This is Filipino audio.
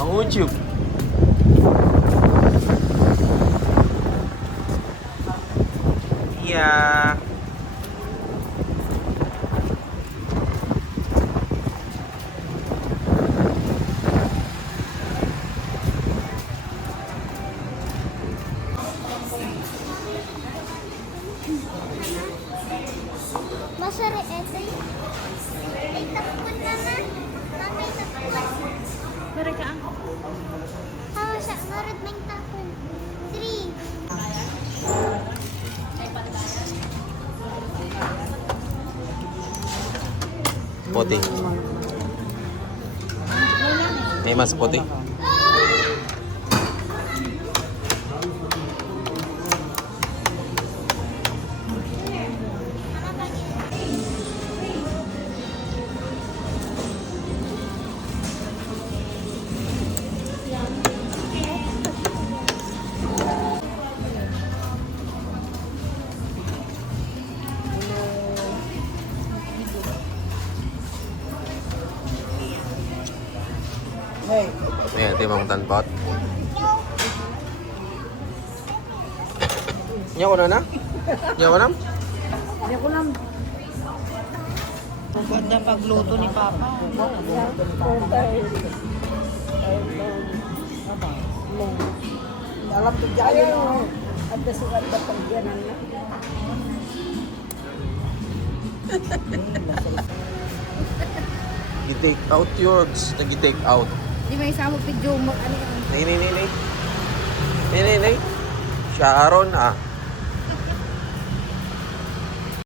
Ang YouTube. Yeah. Masarap ito. Ay, tapon na na. Mami, tapon. Mereka ang Hawa siya. Marad may tapon. 3. Puti. May mas puti. Ayan, ito yung mga tanpot. Nya ko na na? Nya ko na? Hindi ko lang. Maganda pagluto ni Papa. Dalam kejayaan ada surat perjalanan. I-take out yun. Nag-take out. Di may isama video mo. Ano yan? Nay. Sharon ah.